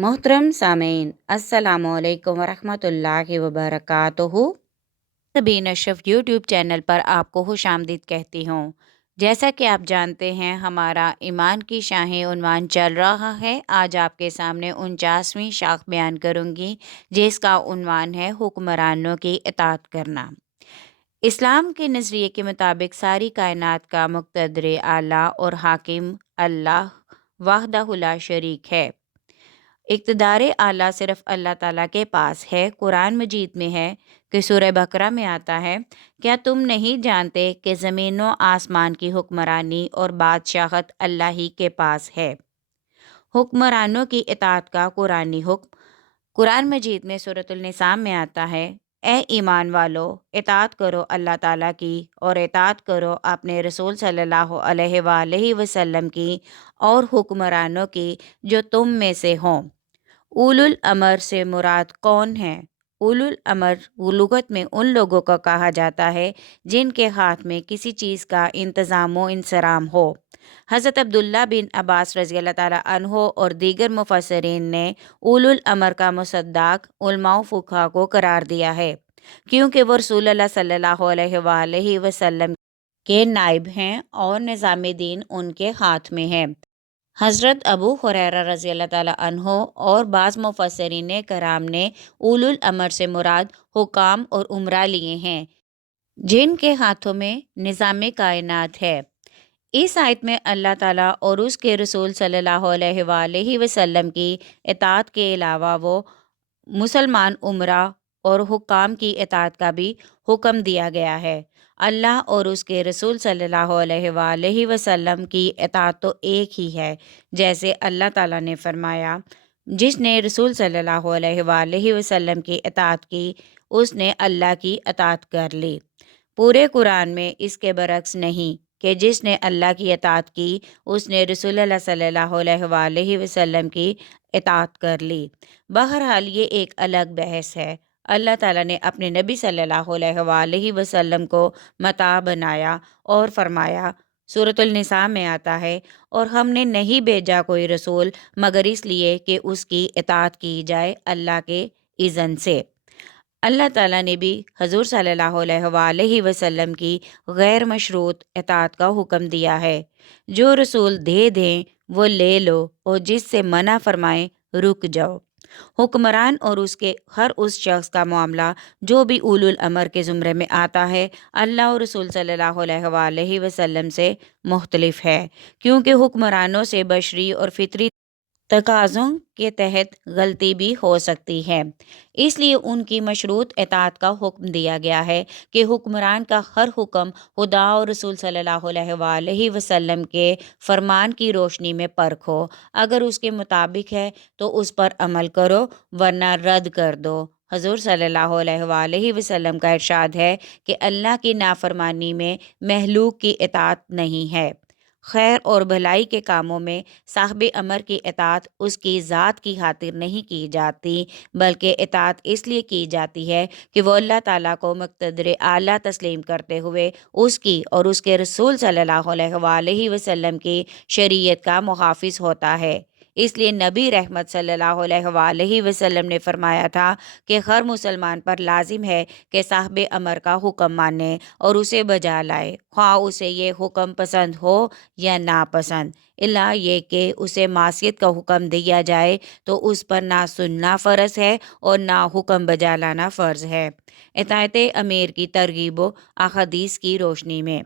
मोहतरम सामीन अस्सलाम वालेकुम वरहमतुल्लाहि वबरकातुहू। सबीन अशरफ यूट्यूब चैनल पर आपको खुश आमदीद कहती हूँ। जैसा कि आप जानते हैं, हमारा ईमान की शाही उन्वान चल रहा है। आज आपके सामने 49वीं शाख बयान करूँगी, जिसका उन्वान है हुक्मरानों की इताअत करना। इस्लाम के नज़रिए के मुताबिक सारी कायनात का मुक़तदर आला और हाकिम अल्लाह वाहदहु ला शरीक है। इक़्तिदार आला सिर्फ़ अल्लाह ताला के पास है। कुरान मजीद में है कि सूरह बकरा में आता है, क्या तुम नहीं जानते कि ज़मीन व आसमान की हुक्मरानी और बादशाहत अल्लाह ही के पास है। हुक्मरानों की इताअत का कुरानी हुक्म कुरान मजीद में सूरतुल निसा में आता है, ए ईमान वालो, इताअत करो अल्लाह ताला की और इताअत करो अपने रसूल सल्लल्लाहु अलैहि वसल्लम की और हुक्मरानों की जो तुम में से हों। उलुल अमर से मुराद कौन है? उलुल अमर लुगत में उन लोगों को कहा जाता है जिनके हाथ में किसी चीज़ का इंतज़ाम व इंसराम हो। हज़रत अब्दुल्ला बिन अब्बास रज़ी अल्लाह ताला अन्हो और दीगर मुफस्सिरीन ने उलुल अमर का मुसद्दाक उलमा व फुक़हा को करार दिया है, क्योंकि वो रसूल अल्लाह सल्लल्लाहु अलैहि वसल्लम के नाइब हैं और निज़ाम दीन उनके हाथ में है। हज़रत अबू हुरैरा रज़ी अल्लाह ताला अन्हो और बाज़ मुफस्सिरीन कराम ने उलुल अमर से मुराद हुकाम और उमरा लिए हैं, जिनके हाथों में निज़ाम कायनात है। इस आयत में अल्लाह ताला और उसके रसूल सल्लल्लाहु अलैहि वसल्लम की इताअत के अलावा वो मुसलमान उमरा और हुकाम की इताअत का भी हुक्म दिया गया है। अल्लाह और उसके रसूल सल्लल्लाहु अलैहि वसल्लम की इताअत तो एक ही है। जैसे अल्लाह ताला ने फरमाया, जिसने रसूल सल्लल्लाहु अलैहि वसल्लम की इताअत की, उसने अल्लाह की इताअत कर ली। पूरे कुरान में इसके बरक्स नहीं कि जिसने अल्लाह की इताअत की, उसने रसूलुल्लाह सल्लल्लाहु अलैहि वसल्लम की इताअत कर ली। बहरहाल ये एक अलग बहस है। अल्लाह ताला ने अपने नबी सल्लल्लाहु अलैहि वसल्लम को मता बनाया और फरमाया, सूरतुल निसा में आता है, और हमने नहीं भेजा कोई रसूल मगर इसलिए कि उसकी इताअत की जाए अल्लाह के इज़्न से। अल्लाह ताला ने भी हजूर सल्लल्लाहु अलैहि वसल्लम की गैर मशरूत इताअत का हुक्म दिया है। जो रसूल दे दें वो ले लो और जिससे मना फरमाएं रुक जाओ। हुक्मरान और उसके हर उस शख्स का मामला जो भी उलुल अमर के ज़ुमरे में आता है, अल्लाह और रसूल सल्लल्लाहु अलैहि वसल्लम से मुख्तलिफ है, क्योंकि हुक्मरानों से बशरी और फितरी तकाज़ों के तहत गलती भी हो सकती है। इसलिए उनकी मशरूत इताअत का हुक्म दिया गया है कि हुक्मरान का हर हुक्म खुदा और रसूल सल्लल्लाहु अलैहि वसल्लम के फरमान की रोशनी में परखो। अगर उसके मुताबिक है तो उस पर अमल करो, वरना रद्द कर दो। हजूर सल्लल्लाहु अलैहि वसल्लम का इरशाद है कि अल्लाह की नाफरमानी में महलूक की इताअत नहीं है। खैर और भलाई के कामों में साहिब अमर की इताअत उसकी ज़ात की खातिर नहीं की जाती, बल्कि इताअत इसलिए की जाती है कि वो अल्लाह ताला को मुक़्तदर आला तस्लीम करते हुए उसकी और उसके रसूल सल्लल्लाहु अलैहि वसल्लम की शरीयत का मुहाफ़िज़ होता है। इसलिए नबी रहमत सल्लल्लाहु अलैहि वसल्लम ने फरमाया था कि हर मुसलमान पर लाजिम है कि साहिब अमर का हुक्म माने और उसे बजा लाए, ख्वाह उसे ये हुक्म पसंद हो या नापसंद, इला ये कि उसे मासियत का हुक्म दिया जाए तो उस पर ना सुनना फ़र्ज़ है और ना हुक्म बजा लाना फ़र्ज़ है। इताअत अमीर की तरगीब अहादीस की रोशनी में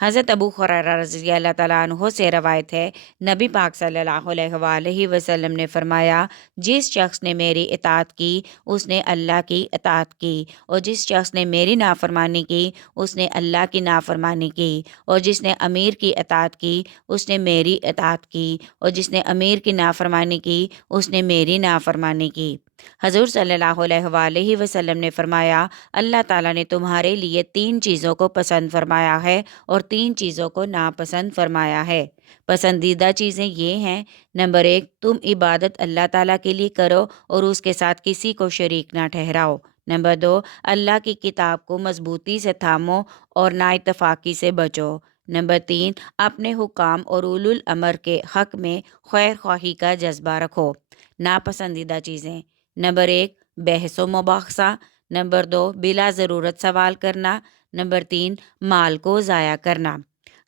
हज़रत अबू हुरैरा रज़ी अल्लाह ताला अन्हो से रवायत है, नबी पाक सल्लल्लाहु अलैहि वसल्लम ने फरमाया, जिस शख्स ने मेरी इताअत की उसने अल्लाह की इताअत की, और जिस शख्स ने मेरी नाफरमानी की उसने अल्लाह की नाफरमानी की, और जिसने अमीर की इताअत की उसने मेरी इताअत की, और जिसने अमीर की नाफरमानी की उसने मेरी नाफरमानी की। हजूर सल्लल्लाहु अलैहि वसल्लम ने फरमाया, अल्लाह ताला ने तुम्हारे लिए 3 चीज़ों को पसंद फरमाया है और 3 चीज़ों को नापसंद फरमाया है। पसंदीदा चीज़ें ये हैं, नंबर 1, तुम इबादत अल्लाह ताला के लिए करो और उसके साथ किसी को शरीक ना ठहराओ। नंबर 2, अल्लाह की किताब को मजबूती से थामो और नाइतफाकी से बचो। नंबर 3, अपने हुकाम और उलुल अमर के हक में खैर ख्वाही का जज्बा रखो। नापसंदीदा चीज़ें। नंबर 1 बहस व मुबाहसा। नंबर 2 बिला ज़रूरत सवाल करना। नंबर 3 माल को ज़ाया करना।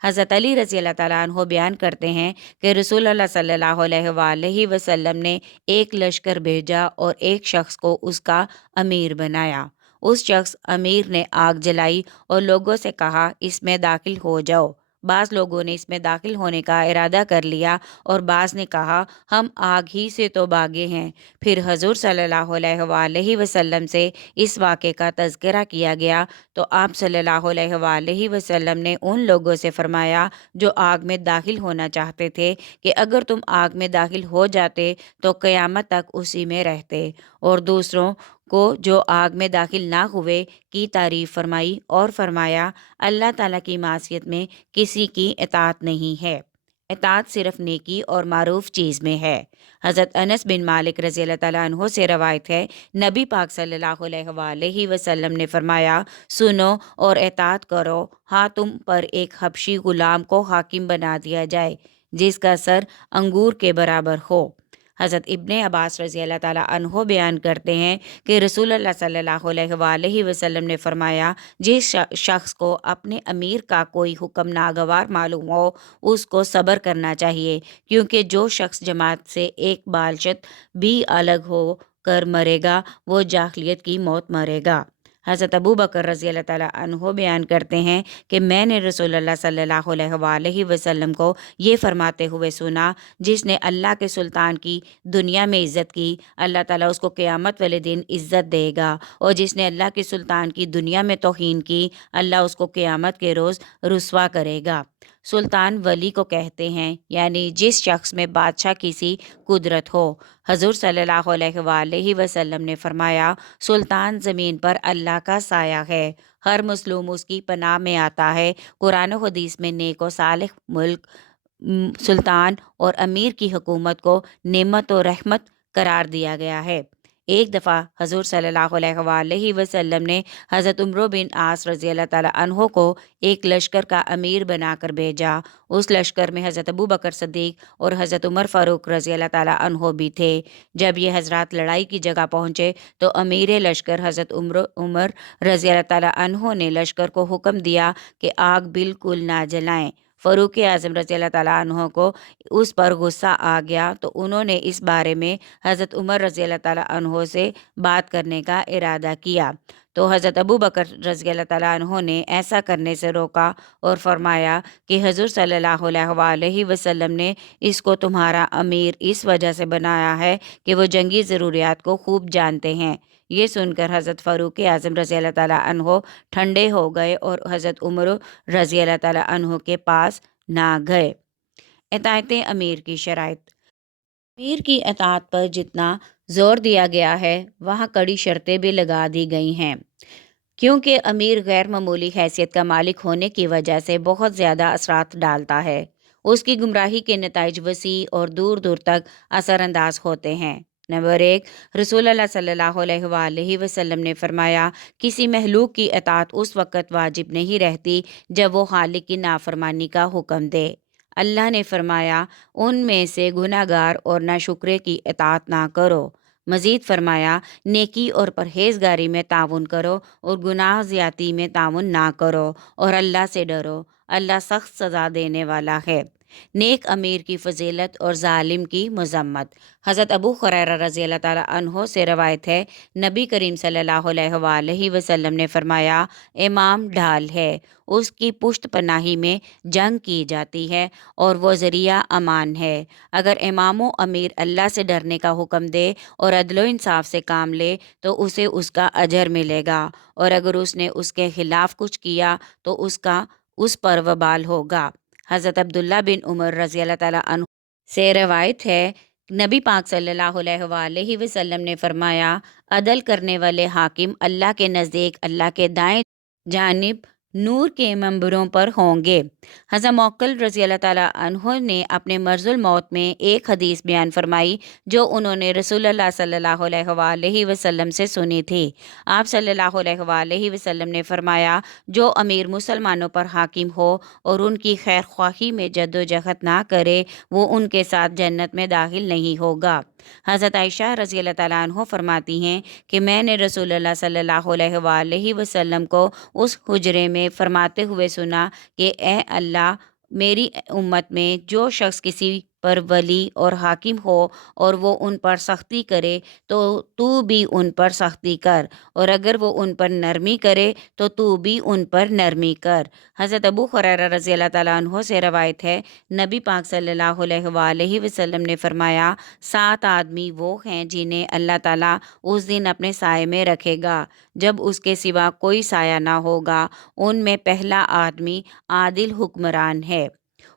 हज़रत अली रज़ी अल्लाह ताला अन्हो बयान करते हैं कि रसूलुल्लाह सल्लल्लाहु अलैहि वसल्लम ने एक लश्कर भेजा और एक शख्स को उसका अमीर बनाया। उस शख्स अमीर ने आग जलाई और लोगों से कहा, इसमें दाखिल हो जाओ। बाज़ लोगों ने इसमें दाखिल होने का इरादा कर लिया और बाज़ ने कहा, हम आग ही से तो भागे हैं। फिर हजूर सल्लल्लाहु अलैहि वसल्लम से इस वाक़े का तज़किरा किया गया तो आप सल्लल्लाहु अलैहि वसल्लम ने उन लोगों से फरमाया जो आग में दाखिल होना चाहते थे कि अगर तुम आग में दाखिल हो जाते तो क़यामत तक उसी में रहते, और दूसरों को जो आग में दाखिल ना हुए की तारीफ़ फरमाई और फरमाया, अल्लाह ताला की मासियत में किसी की इताअत नहीं है। इताअत सिर्फ नेकी और मारूफ चीज़ में है। हज़रत अनस बिन मालिक रज़ी अल्लाह ताला अन्हो से रवायत है, नबी पाक सल्लल्लाहु अलैहि वसल्लम ने फरमाया, सुनो और इताअत करो, हाँ तुम पर एक हबशी गुलाम को हाकिम बना दिया जाए जिसका सर अंगूर के बराबर हो। हज़रत इब्ने अब्बास रज़ी अल्लाह ताला अन्हो बयान करते हैं कि रसूलुल्लाह सल्लल्लाहु अलैहि वसल्लम ने फरमाया, जिस शख्स को अपने अमीर का कोई हुक्म नागवार मालूम हो उसको सब्र करना चाहिए, क्योंकि जो शख्स जमात से एक बालशत भी अलग हो कर मरेगा वो जाहिलियत की मौत मरेगा। हज़रत अबू बकर रज़ी अल्लाह ताला अन्हो बयान करते हैं कि मैंने रसूलुल्लाह सल्लल्लाहु अलैहि वसल्लम को ये फरमाते हुए सुना, जिसने अल्लाह के सुल्तान की दुनिया में इज़्ज़त की, अल्लाह ताला उसको क़यामत वाले दिन इज़्ज़त देगा, और जिसने अल्लाह के सुल्तान की दुनिया में तौहीन की, अल्लाह उसको क़यामत के रोज़ रुस्वा करेगा। सुल्तान वली को कहते हैं, यानी जिस शख्स में बादशाह किसी कुदरत हो। हजूर सल्लल्लाहु अलैहि वसल्लम ने फरमाया, सुल्तान ज़मीन पर अल्लाह का साया है, हर मज़लूम उसकी पनाह में आता है। कुरान और हदीस में नेक और सालिह मुल्क, सुल्तान और अमीर की हुकूमत को नेमत और रहमत करार दिया गया है। एक दफ़ा हजूर सल्लल्लाहु अलैहि वसल्लम ने हज़रत उमर बिन आस रज़ी अल्लाह ताला अन्हो को एक लश्कर का अमीर बनाकर भेजा। उस लश्कर में हज़रत अबू बकर सद्दीक और हज़रत उमर फ़ारूक रज़ी अल्लाह ताला अन्हो भी थे। जब ये हज़रात लड़ाई की जगह पहुँचे तो अमीर लश्कर हज़रत उमर रज़ी अल्लाह ताला अन्हो ने लश्कर को हुक्म दिया कि आग बिल्कुल ना जलाएं। फ़ारूक आज़म रज़ी अल्लाह ताला अन्हो को उस पर गुस्सा आ गया तो उन्होंने इस बारे में हज़रत उमर रज़ी अल्लाह ताला अन्हो से बात करने का इरादा किया, तो हज़रत अबू बकर रज़ी अल्लाह ताला अन्हो ने ऐसा करने से रोका और फरमाया कि हज़ूर सल्लल्लाहु अलैहि वसल्लम ने इसको तुम्हारा अमीर इस वजह से बनाया है कि वो जंगी ज़रूरियात को खूब जानते हैं। ये सुनकर हज़रत फ़ारूक आज़म रज़ी अल्लाह ताला अन्हो ठंडे हो गए और हज़रत उमर रज़ी अल्लाह ताला अन्हो के पास ना गए। इताअत अमीर की शराइत। अमीर की इताअत पर जितना ज़ोर दिया गया है वहाँ कड़ी शर्तें भी लगा दी गई हैं, क्योंकि अमीर गैर मामूली हैसियत का मालिक होने की वजह से बहुत ज़्यादा असरात डालता है। उसकी गुमराही के नताइज वसी और दूर दूर तक असरअंदाज होते हैं। नंबर 1, रसूलुल्लाह सल्लल्लाहु अलैहि वसल्लम ने फरमाया, किसी महलूक की इताअत उस वक़्त वाजिब नहीं रहती जब वो खालिक की नाफरमानी का हुक्म दे। अल्लाह ने फरमाया, उनमें से गुनाहगार और नाशुक्रे की इताअत ना करो। मज़ीद फरमाया, नेकी और परहेज़गारी में ताउन करो और गुनाह ज़्यादती में ताउन ना करो, और अल्लाह से डरो, अल्लाह सख्त सज़ा देने वाला है। नेक अमीर की फजीलत और जालिम की मजम्मत। हज़रत अबू हुरैरा रज़ी अल्लाह ताला अन्हो से रवायत है, नबी करीम सल्लल्लाहु अलैहि वसल्लम ने फरमाया, इमाम ढाल है, उसकी पुश्त पनाही में जंग की जाती है और वो ज़रिया अमान है। अगर इमाम अमीर अल्लाह से डरने का हुक्म दे और अदलो इंसाफ से काम ले तो उसे उसका अजर मिलेगा, और अगर उसने उसके खिलाफ कुछ किया तो उसका उस पर वबाल होगा। हज़रत अब्दुल्ला बिन उमर रज़ी अल्लाह ताला अन्हु से रवायत है, नबी पाक सल्लल्लाहु अलैहि वसल्लम ने फरमाया, अदल करने वाले हाकिम अल्लाह के नज़दीक अल्लाह के दाएं जानिब नूर के मंबरों पर होंगे। हज़रत मौक्कल रज़ी अल्लाह ताला अन्हो ने अपने मर्ज़ुल मौत में एक हदीस बयान फरमाई जो उन्होंने रसूलुल्लाह सल्लल्लाहु अलैहि वसल्लम से सुनी थी। आप सल्लल्लाहु अलैहि वसल्लम ने फरमाया, जो अमीर मुसलमानों पर हाकिम हो और उनकी खैर ख्वाही में जद्दोजहद ना करे वो उनके साथ जन्नत में दाखिल नहीं होगा। حضرت عائشہ رضی اللہ تعالیٰ عنہ فرماتی ہیں کہ میں نے رسول اللہ صلی اللہ علیہ وآلہ وسلم کو اس حجرے میں فرماتے ہوئے سنا کہ اے اللہ، میری امت میں جو شخص کسی پر ولی اور حاکم ہو اور وہ ان پر سختی کرے تو بھی ان پر سختی کر، اور اگر وہ ان پر نرمی کرے تو بھی ان پر نرمی کر۔ حضرت ابو ہریرہ رضی اللہ تعالیٰ عنہ سے روایت ہے، نبی پاک صلی اللہ علیہ وآلہ وسلم نے فرمایا، 7 آدمی وہ ہیں جنہیں اللہ تعالیٰ اس دن اپنے سائے میں رکھے گا جب اس کے سوا کوئی سایہ نہ ہوگا۔ ان میں پہلا آدمی عادل حکمران ہے۔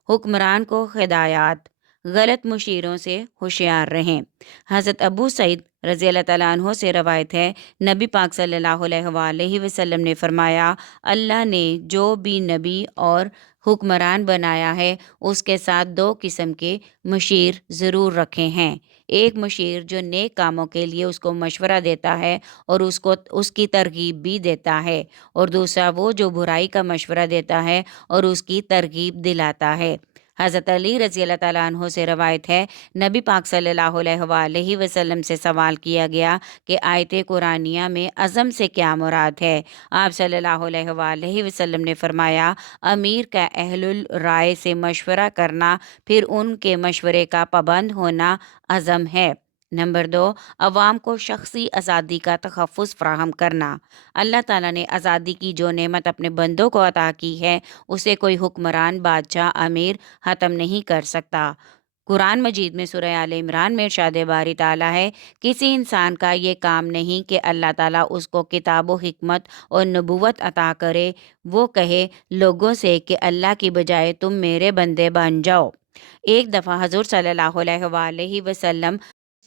حکمران کو ہدایات، غلط مشیروں سے ہوشیار رہیں۔ حضرت ابو سعید رضی اللہ تعالیٰ عنہ سے روایت ہے، نبی پاک صلی اللہ علیہ وآلہ وسلم نے فرمایا، اللہ نے جو بھی نبی اور حکمران بنایا ہے اس کے ساتھ 2 قسم کے مشیر ضرور رکھے ہیں۔ ایک مشیر جو نیک کاموں کے لیے اس کو مشورہ دیتا ہے اور اس کی ترغیب بھی دیتا ہے، اور دوسرا وہ جو برائی کا مشورہ دیتا ہے اور اس کی ترغیب دلاتا ہے۔ حضرت علی رضی اللہ تعالیٰ عنہ سے روایت ہے، نبی پاک صلی اللہ علیہ وآلہ وسلم سے سوال کیا گیا کہ آیت قرآنیہ میں عزم سے کیا مراد ہے؟ آپ صلی اللہ علیہ وآلہ وسلم نے فرمایا، امیر کا اہل الرائے سے مشورہ کرنا، پھر ان کے مشورے کا پابند ہونا عزم ہے۔ نمبر 2، عوام کو شخصی آزادی کا تحفظ فراہم کرنا۔ اللہ تعالیٰ نے آزادی کی جو نعمت اپنے بندوں کو عطا کی ہے اسے کوئی حکمران، بادشاہ، امیر ختم نہیں کر سکتا۔ قرآن مجید میں سورہ آل عمران میں ارشاد باری تعالیٰ ہے، کسی انسان کا یہ کام نہیں کہ اللہ تعالیٰ اس کو کتاب و حکمت اور نبوت عطا کرے، وہ کہے لوگوں سے کہ اللہ کی بجائے تم میرے بندے بن جاؤ۔ ایک دفعہ حضور صلی اللہ علیہ وآلہ وسلم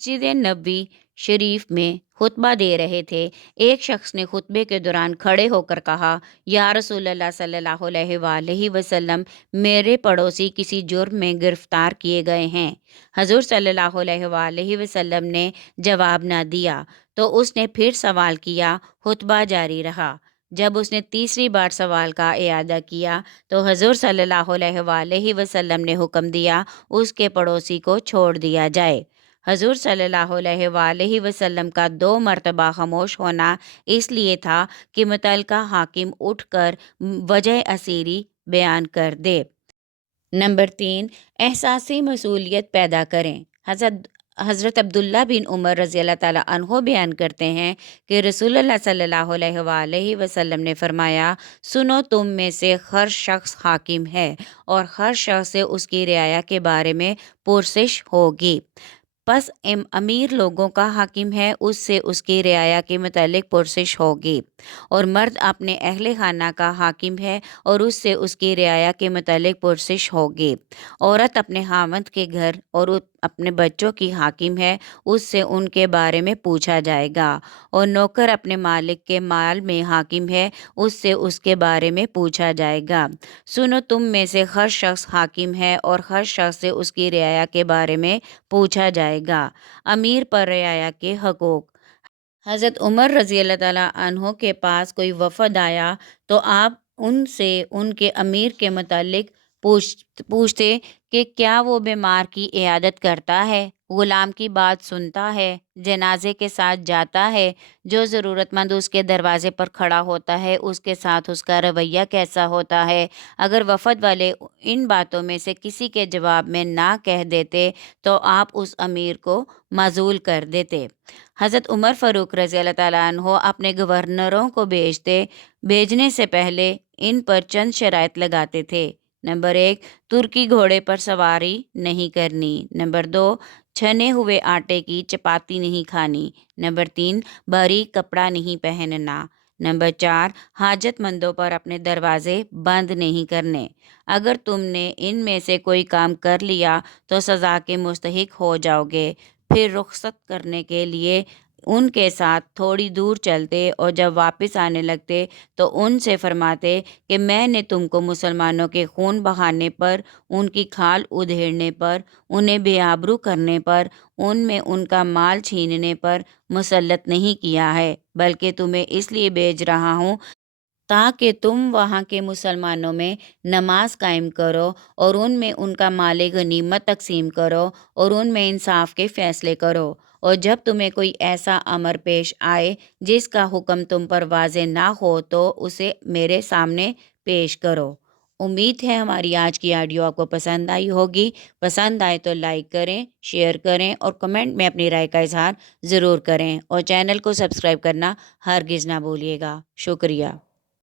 مسجد نبوی شریف میں خطبہ دے رہے تھے۔ ایک شخص نے خطبے کے دوران کھڑے ہو کر کہا، یا رسول اللہ صلی اللہ علیہ وآلہ وسلم، میرے پڑوسی کسی جرم میں گرفتار کیے گئے ہیں۔ حضور صلی اللہ علیہ وآلہ وسلم نے جواب نہ دیا تو اس نے پھر سوال کیا، خطبہ جاری رہا۔ جب اس نے تیسری بار سوال کا اعادہ کیا تو حضور صلی اللہ علیہ وآلہ وسلم نے حکم دیا اس کے پڑوسی کو چھوڑ دیا جائے۔ حضور صلی اللہ علیہ وآلہ وسلم کا 2 مرتبہ خاموش ہونا اس لیے تھا کہ متعلقہ حاکم اٹھ کر وجہ اسیری بیان کر دے۔ نمبر 3، احساسی مسئولیت پیدا کریں۔ حضرت عبداللہ بن عمر رضی اللہ تعالیٰ عنہ بیان کرتے ہیں کہ رسول اللہ صلی اللہ علیہ وآلہ وسلم نے فرمایا، سنو، تم میں سے ہر شخص حاکم ہے اور ہر شخص سے اس کی رعایا کے بارے میں پرسش ہوگی۔ پس امیر لوگوں کا حاکم ہے، اس سے اس کی رعایا کے متعلق پرسش ہوگی، اور مرد اپنے اہل خانہ کا حاکم ہے اور اس سے اس کی رعایا کے متعلق پرسش ہوگی۔ عورت اپنے خاوند کے گھر اور اپنے بچوں کی حاکم ہے، اس سے ان کے بارے میں پوچھا جائے گا، اور نوکر اپنے مالک کے مال میں حاکم ہے، اس سے اس کے بارے میں پوچھا جائے گا۔ سنو، تم میں سے ہر شخص حاکم ہے اور ہر شخص سے اس کی رعایا کے بارے میں پوچھا جائے گا۔ امیر پر رعایا کے حقوق۔ حضرت عمر رضی اللہ تعالیٰ عنہ کے پاس کوئی وفد آیا تو آپ ان سے ان کے امیر کے متعلق پوچھتے کہ کیا وہ بیمار کی عیادت کرتا ہے، غلام کی بات سنتا ہے، جنازے کے ساتھ جاتا ہے، جو ضرورت مند اس کے دروازے پر کھڑا ہوتا ہے اس کے ساتھ اس کا رویہ کیسا ہوتا ہے۔ اگر وفد والے ان باتوں میں سے کسی کے جواب میں نہ کہہ دیتے تو آپ اس امیر کو معزول کر دیتے۔ حضرت عمر فاروق رضی اللہ تعالیٰ عنہ اپنے گورنروں کو بھیجنے سے پہلے ان پر چند شرائط لگاتے تھے۔ نمبر 1، ترکی گھوڑے پر سواری نہیں کرنی۔ نمبر 2، چھنے ہوئے آٹے کی چپاتی نہیں کھانی۔ نمبر 3، باریک کپڑا نہیں پہننا۔ نمبر 4، حاجت مندوں پر اپنے دروازے بند نہیں کرنے۔ اگر تم نے ان میں سے کوئی کام کر لیا تو سزا کے مستحق ہو جاؤ گے۔ پھر رخصت کرنے کے لیے ان کے ساتھ تھوڑی دور چلتے اور جب واپس آنے لگتے تو ان سے فرماتے کہ میں نے تم کو مسلمانوں کے خون بہانے پر، ان کی کھال ادھیڑنے پر، انہیں بے آبرو کرنے پر، ان میں ان کا مال چھیننے پر مسلط نہیں کیا ہے، بلکہ تمہیں اس لیے بھیج رہا ہوں ताकि तुम वहाँ के मुसलमानों में नमाज कायम करो और उनमें उनका माल गनीमत तक़सीम करो और उनमें इंसाफ के फ़ैसले करो। और जब तुम्हें कोई ऐसा अमर पेश आए जिसका हुक्म तुम पर वाज़ेह ना हो तो उसे मेरे सामने पेश करो। उम्मीद है हमारी आज की ऑडियो आपको पसंद आई होगी। पसंद आए तो लाइक करें, शेयर करें और कमेंट में अपनी राय का इज़हार ज़रूर करें और चैनल को सब्सक्राइब करना हरगिज़ ना भूलिएगा। शुक्रिया।